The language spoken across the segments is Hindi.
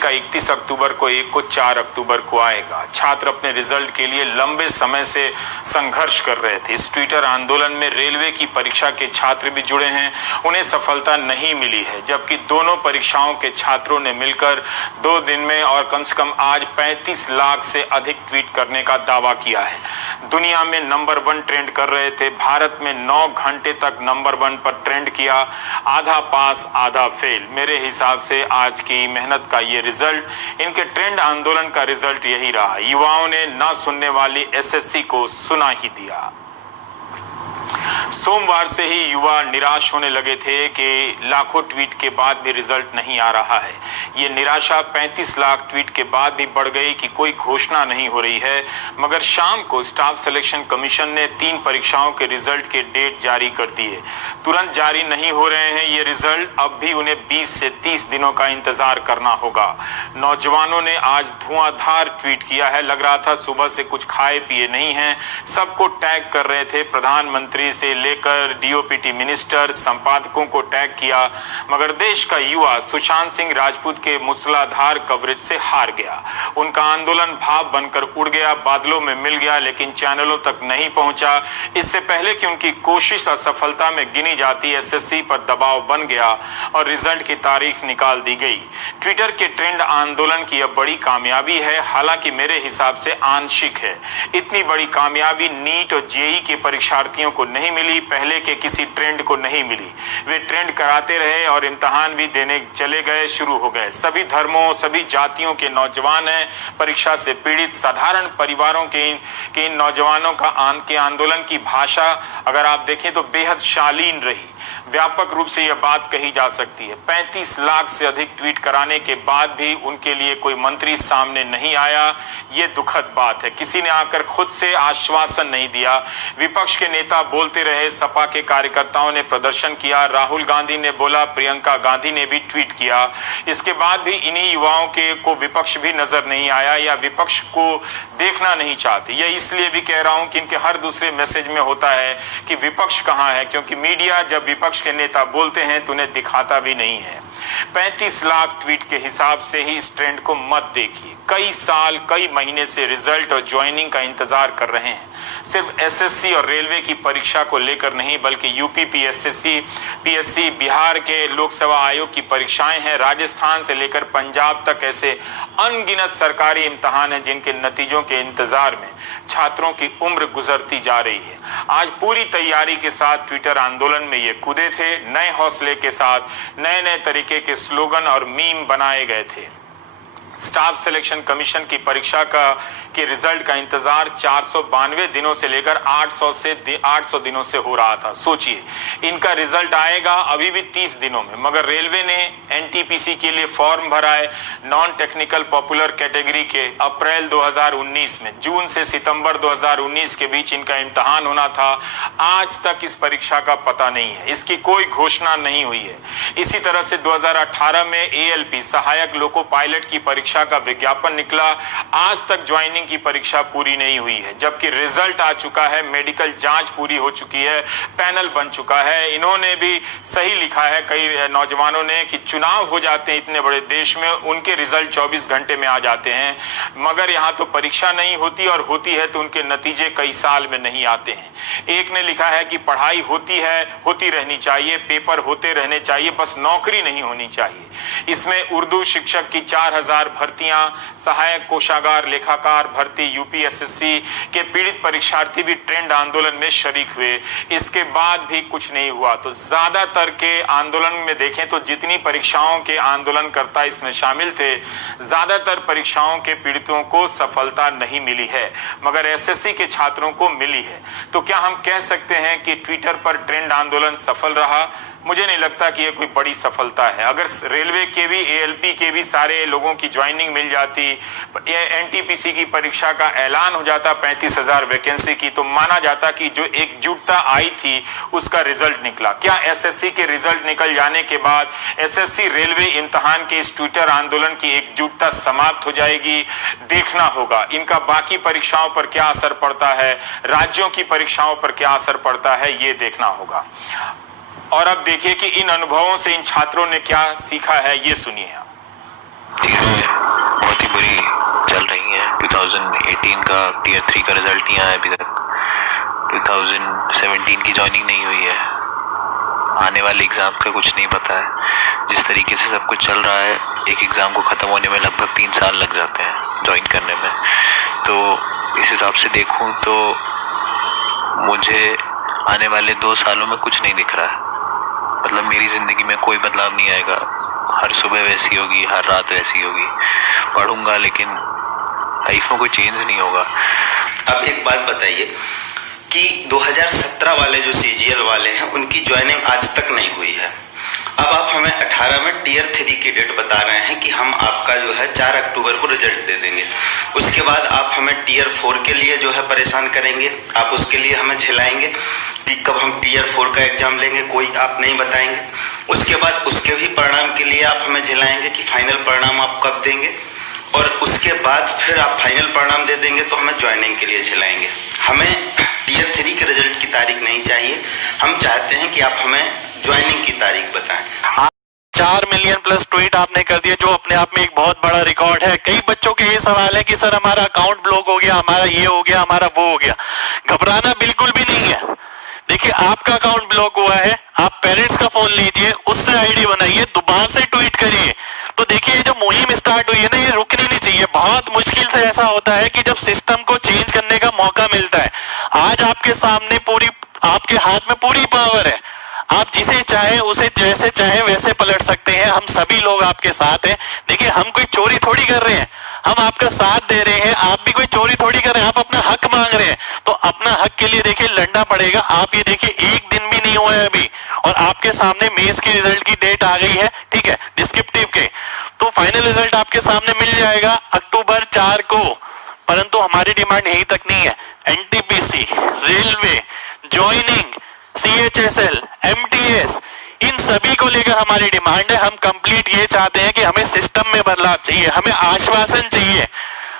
का 31 अक्टूबर को, एक को 4 अक्टूबर को आएगा। छात्र अपने रिजल्ट के लिए लंबे समय से संघर्ष कर रहे थे। इस ट्विटर आंदोलन में रेलवे की परीक्षा के छात्र भी जुड़े हैं। उन्हें सफलता नहीं मिली है, जबकि दोनों परीक्षाओं के छात्रों ने मिलकर 2 दिन में और कम से कम आज 35 लाख से अधिक ट्वीट करने का दावा किया है। दुनिया में नंबर 1 ट्रेंड कर रहे थे। भारत में 9 घंटे तक नंबर 1 पर ट्रेंड किया। आधा पास आधा फेल। मेरे हिसाब से आज की मेहनत का ये रिजल्ट, इनके ट्रेंड आंदोलन का रिजल्ट यही रहा। युवाओं ने ना सुनने वाली एसएससी को सुना ही दिया। सोमवार से ही युवा निराश होने लगे थे कि लाखों ट्वीट के बाद भी रिजल्ट नहीं आ रहा है। ये निराशा 35 लाख ट्वीट के बाद भी बढ़ गई कि कोई घोषणा नहीं हो रही है। मगर शाम को स्टाफ सिलेक्शन कमीशन ने 3 परीक्षाओं के रिजल्ट के डेट जारी कर दिए। तुरंत जारी नहीं हो रहे हैं ये रिजल्ट। अब भी उन्हें 20 से 30 दिनों का इंतजार करना होगा। नौजवानों ने आज धुआंधार ट्वीट किया है। लग रहा था सुबह से कुछ खाए पिए नहीं हैं। सबको टैग कर रहे थे, प्रधानमंत्री से लेकर डीओपीटी मिनिस्टर, संपादकों को टैग किया। मगर देश का युवा सुशांत सिंह राजपूत के मूसलाधार कवरेज से हार गया। उनका आंदोलन भाप बनकर उड़ गया, बादलों में मिल गया, लेकिन चैनलों तक नहीं पहुंचा। इससे पहले कि उनकी कोशिश असफलता में गिनी जाती, एसएससी पर दबाव बन गया और रिजल्ट की तारीख निकाल दी गई। ट्विटर के ट्रेंड आंदोलन की यह बड़ी कामयाबी है, हालांकि मेरे हिसाब से आंशिक है। इतनी बड़ी कामयाबी नीट और जेईई के परीक्षार्थियों को नहीं मिली, पहले के किसी ट्रेंड को नहीं मिली। वे ट्रेंड कराते रहे और इम्तिहान भी देने चले गए, शुरू हो गए। सभी धर्मों, सभी जातियों के नौजवान हैं परीक्षा से पीड़ित। साधारण परिवारों के इन नौजवानों का आंदोलन की भाषा अगर आप देखें तो बेहद शालीन रही। व्यापक रूप से यह बात कही जा सकती है। 35 लाख से अधिक ट्वीट कराने के बाद भी उनके लिए कोई मंत्री सामने नहीं आया। ये दुखद बात है। किसी ने आकर खुद से आश्वासन नहीं दिया। विपक्ष के नेता बोलते रहे, सपा के कार्यकर्ताओं ने प्रदर्शन किया, राहुल गांधी ने बोला, प्रियंका गांधी ने भी ट्वीट किया। इसके बाद भी इन्हीं युवाओं को विपक्ष भी नजर नहीं आया या विपक्ष को देखना नहीं चाहते। यह इसलिए भी कह रहा हूं कि इनके हर दूसरे मैसेज में होता है कि विपक्ष कहां है, क्योंकि मीडिया जब विपक्ष के नेता बोलते हैं तो उन्हें दिखाता भी नहीं है। 35 लाख ट्वीट के हिसाब से ही इस ट्रेंड को मत देखिए। कई साल, कई महीने से रिजल्ट और ज्वाइनिंग का इंतजार कर रहे हैं। सिर्फ एसएससी और रेलवे की परीक्षा को लेकर नहीं, बल्कि यूपी पीएससी, बिहार के लोकसेवा आयोग की परीक्षाएं हैं, राजस्थान से लेकर पंजाब तक ऐसे अनगिनत सरकारी इम्तिहान हैं जिनके नतीजों के इंतजार में छात्रों की उम्र गुजरती जा रही है। आज पूरी तैयारी के साथ ट्विटर आंदोलन में ये कूदे थे। नए हौसले के साथ नए नए तरीके के स्लोगन और मीम बनाए गए थे। स्टाफ सिलेक्शन कमीशन की परीक्षा के रिजल्ट का इंतजार 492 दिनों से लेकर 800 दिनों से हो रहा था। सोचिए, इनका रिजल्ट आएगा अभी भी 30 दिनों में। मगर रेलवे ने एनटीपीसी के लिए फॉर्म भरा है, नॉन टेक्निकल पॉपुलर कैटेगरी के, अप्रैल 2019 में। जून से सितंबर 2019 के बीच इनका इम्तिहान होना था। आज तक इस परीक्षा का पता नहीं है, इसकी कोई घोषणा नहीं हुई है। इसी तरह से 2018 में एएलपी सहायक लोको पायलट की परीक्षा का विज्ञापन निकला। आज तक ज्वाइनिंग की परीक्षा पूरी नहीं हुई है, जबकि रिजल्ट आ चुका है, मेडिकल जांच पूरी हो चुकी है, पैनल बन चुका है। इन्होंने भी सही लिखा है कई नौजवानों ने कि चुनाव हो जाते हैं इतने बड़े देश में, उनके रिजल्ट 24 घंटे में आ जाते हैं। मगर यहाँ तो परीक्षा नहीं होती, और होती है तो उनके नतीजे कई साल में नहीं आते हैं। एक ने लिखा है कि पढ़ाई होती रहनी चाहिए, पेपर होते रहने चाहिए, बस नौकरी नहीं होनी चाहिए। इसमें उर्दू शिक्षक की 4000 भर्तियां, सहायक कोषागार लेखाकार भर्ती, यूपीएसएससी के पीड़ित परीक्षार्थी भी ट्रेंड आंदोलन में शरीक हुए। इसके बाद भी कुछ नहीं हुआ। तो ज्यादातर के आंदोलन में देखें तो जितनी परीक्षाओं के आंदोलनकर्ता इसमें शामिल थे, ज्यादातर परीक्षाओं के पीड़ितों को सफलता नहीं मिली है, मगर एसएससी के छात्रों को मिली है। तो क्या हम कह सकते हैं कि ट्विटर पर ट्रेंड आंदोलन सफल रहा? मुझे नहीं लगता कि यह कोई बड़ी सफलता है। अगर रेलवे के भी, एएलपी के भी सारे लोगों की ज्वाइनिंग मिल जाती, एनटीपीसी की परीक्षा का ऐलान हो जाता 35,000 वैकेंसी की, तो माना जाता कि जो एकजुटता आई थी उसका रिजल्ट निकला। क्या एसएससी के रिजल्ट निकल जाने के बाद एसएससी रेलवे इम्तिहान के इस ट्विटर आंदोलन की एकजुटता समाप्त हो जाएगी? देखना होगा। इनका बाकी परीक्षाओं पर क्या असर पड़ता है, राज्यों की परीक्षाओं पर क्या असर पड़ता है, ये देखना होगा। और अब देखिए कि इन अनुभवों से इन छात्रों ने क्या सीखा है, ये सुनिए आप। 2018 का टीयर 3 का रिजल्ट नहीं आया अभी तक। 2017 की ज्वाइनिंग नहीं हुई है। आने वाले एग्ज़ाम का कुछ नहीं पता है। जिस तरीके से सब कुछ चल रहा है, एक एग्ज़ाम को ख़त्म होने में लगभग 3 साल लग जाते हैं ज्वाइन करने में। तो इस हिसाब से देखूं तो मुझे आने वाले 2 सालों में कुछ नहीं दिख रहा है। मतलब मेरी ज़िंदगी में कोई बदलाव नहीं आएगा। हर सुबह वैसी होगी, हर रात वैसी होगी। पढ़ूंगा लेकिन लाइफ में कोई चेंज नहीं होगा। अब एक बात बताइए कि 2017 वाले जो CGL वाले हैं उनकी ज्वाइनिंग आज तक नहीं हुई है। अब आप हमें 18 में टीयर 3 की डेट बता रहे हैं कि हम आपका जो है 4 अक्टूबर को रिजल्ट दे देंगे। उसके बाद आप हमें टीयर 4 के लिए जो है परेशान करेंगे। आप उसके लिए हमें झिलाएंगे कि कब हम टीयर 4 का एग्जाम लेंगे, कोई आप नहीं बताएंगे। उसके बाद उसके भी परिणाम के लिए आप हमें झिलाएंगे कि फाइनल परिणाम आप कब देंगे, और उसके बाद फिर आप फाइनल परिणाम दे देंगे तो हमें ज्वाइनिंग के लिए झिलाएंगे। हमें टीयर 3 के रिजल्ट की तारीख नहीं चाहिए। हम चाहते हैं कि आप हमें ज्वाइनिंग की तारीख बताएं। 4 मिलियन प्लस ट्वीट आपने कर दिया, जो अपने आप में एक बहुत बड़ा रिकॉर्ड है। कई बच्चों के ये सवाल है कि सर हमारा अकाउंट ब्लॉक हो गया, हमारा ये हो गया, हमारा वो हो गया। घबराना बिल्कुल भी नहीं है। देखिए, आपका अकाउंट ब्लॉक हुआ है, आप पेरेंट्स का फोन लीजिए, उससे आईडी बनाइए, दोबारा से ट्वीट करिए। तो देखिए, जो मुहिम स्टार्ट हुई है ना, ये रुकनी नहीं चाहिए। बहुत मुश्किल से ऐसा होता है कि जब सिस्टम को चेंज करने का मौका मिलता है। आज आपके सामने आपके हाथ में पूरी पावर है। आप जिसे चाहे उसे जैसे चाहे वैसे पलट सकते हैं। हम सभी लोग आपके साथ हैं। देखिए, हम कोई चोरी थोड़ी कर रहे हैं, हम आपका साथ दे रहे हैं। आप भी कोई चोरी थोड़ी कर रहे हैं, आप अपना हक मांग रहे हैं। तो अपना हक के लिए देखिए लड़ना पड़ेगा। आप ये देखिए, एक दिन भी नहीं हुआ है अभी, और आपके सामने मेंस की रिजल्ट की डेट आ गई है, ठीक है, डिस्क्रिप्टिव के। तो फाइनल रिजल्ट आपके सामने मिल जाएगा अक्टूबर 4 को। परंतु हमारी डिमांड यही तक नहीं है। NTPC, railway, joining, CHSL, MTS, इन सभी को लेकर हमारी डिमांड है। हम कंप्लीट ये चाहते हैं कि हमें सिस्टम में बदलाव चाहिए, हमें आश्वासन चाहिए।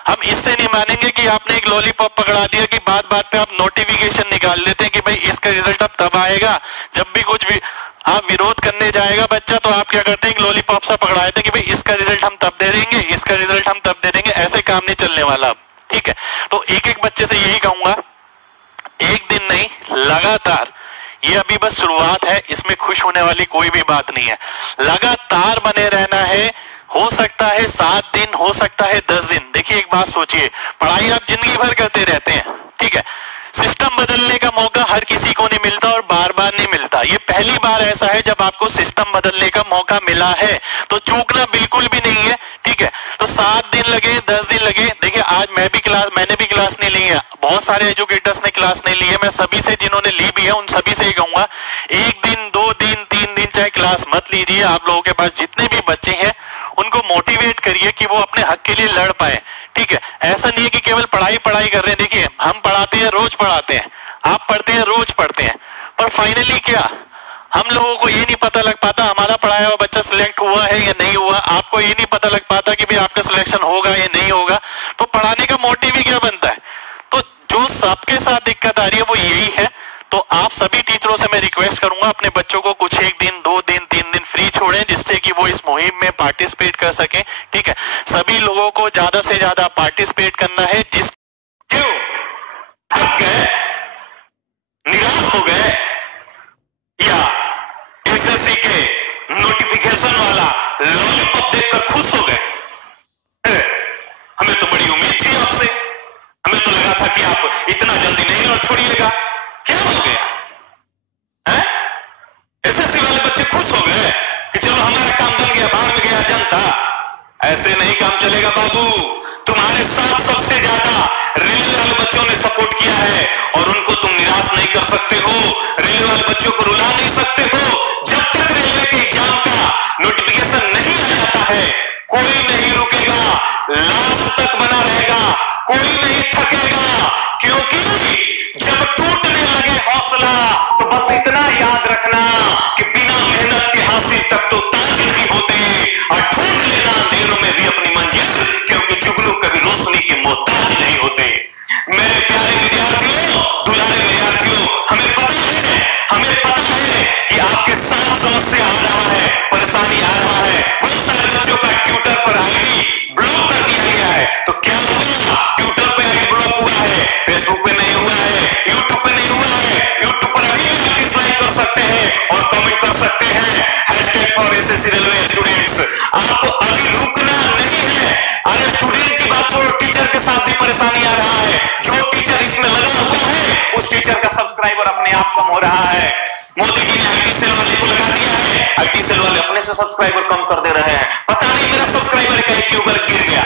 हम इससे नहीं मानेंगे कि आपने एक लॉलीपॉप पकड़ा दिया कि बात बात पे आप नोटिफिकेशन निकाल देते हैं कि भाई इसका रिजल्ट अब तब आएगा। जब भी कुछ भी आप विरोध करने जाएगा बच्चा, तो आप क्या करते हैं, एक लॉलीपॉप सा पकड़ा देते हैं कि भाई इसका रिजल्ट हम तब दे देंगे, इसका रिजल्ट हम तब दे देंगे। ऐसे काम नहीं चलने वाला, ठीक है। तो एक एक बच्चे से यही कहूंगा, एक दिन नहीं, लगातार, ये अभी बस शुरुआत है, इसमें खुश होने वाली कोई भी बात नहीं है। लगातार बने रहना है। हो सकता है 7 दिन, हो सकता है 10 दिन। देखिए, एक बात सोचिए, पढ़ाई आप जिंदगी भर करते रहते हैं, ठीक है। सिस्टम बदलने का मौका हर किसी को नहीं मिलता और बार बार नहीं मिलता। ये पहली बार ऐसा है जब आपको सिस्टम बदलने का मौका मिला है, तो चूकना बिल्कुल भी नहीं है, ठीक है। तो 7 दिन लगे, 10 दिन लगे। देखिए, आज मैंने भी क्लास नहीं ली है, बहुत सारे एजुकेटर्स ने क्लास नहीं ली है। मैं सभी से, जिन्होंने ली भी है, उन सभी से ही कहूंगा, 1 दिन, 2 दिन, 3 दिन चाहे क्लास मत लीजिए। आप लोगों के पास जितने भी बच्चे हैं, उनको मोटिवेट करिए कि वो अपने हक के लिए लड़ पाए, ठीक है। ऐसा नहीं है कि केवल पढ़ाई कर रहे हैं। देखिए, हम पढ़ाते हैं, रोज पढ़ाते हैं, आप पढ़ते हैं, रोज पढ़ते हैं, पर फाइनली क्या, हम लोगों को ये नहीं पता लग पाता हमारा पढ़ाया हुआ बच्चा सिलेक्ट हुआ है या नहीं हुआ। आपको ये नहीं पता लग पाता कि भाई आपका सिलेक्शन होगा या नहीं होगा। तो पढ़ाने का मोटिव ही क्या बनता है। तो जो सबके साथ दिक्कत आ रही है वो यही है। तो आप सभी टीचरों से मैं रिक्वेस्ट करूंगा, अपने बच्चों को कुछ 1 दिन, 2 दिन, 3 दिन फ्री छोड़ें, जिससे कि वो इस मुहिम में पार्टिसिपेट कर सकें, ठीक है। सभी लोगों को ज्यादा से ज्यादा पार्टिसिपेट करना है। क्यों थक गए, निराश हो गए, या SSC के नोटिफिकेशन वाला लॉलीपॉप देखकर खुश हो गए। हमें तो बड़ी उम्मीद थी आपसे, हमें तो लगा था कि आप इतना जल्दी नहीं लड़ छोड़िएगा। क्या हो गया है? SSC वाले बच्चे खुश हो गए कि चलो हमारा काम बन गया, बाहर में गया जनता। ऐसे नहीं काम चलेगा बाबू। तुम्हारे साथ सबसे ज्यादा रेलवे वाले बच्चों ने सपोर्ट किया है, और उनको तुम निराश नहीं कर सकते हो। रेलवे वाले बच्चों को रुला नहीं सकते हो। जब तक रेलवे के एग्जाम का नोटिफिकेशन नहीं आ जाता है, कोई नहीं रुकेगा, लास्ट तक बना रहेगा, कोई नहीं थकेगा। क्योंकि जब टूटने लगे हौसला, तो बस इतना याद रखना कि बिना मेहनत के हासिल तक तो ताज नहीं होते, और ढूंढ लेना अंधेरों में भी अपनी मंजिल, क्योंकि जुगनू कभी रोशनी के मोहताज नहीं होते। मेरे प्यारे विद्यार्थियों, दुलारे विद्यार्थियों, हमें पता है कि आपके साथ समस्या आ रहा है, परेशानी आ रहा है। बहुत सारे बच्चों का ट्विटर पर आईडी ब्लॉक कर दिया गया है। तो क्या होगा, ट्विटर अपने आप कम हो रहा है। मोदी जी ने आईटी सेल वाले को लगा दिया है, आईटी सेल वाले अपने से सब्सक्राइबर कम कर दे रहे हैं। पता नहीं मेरा सब्सक्राइबर कहीं क्यों गिर गया।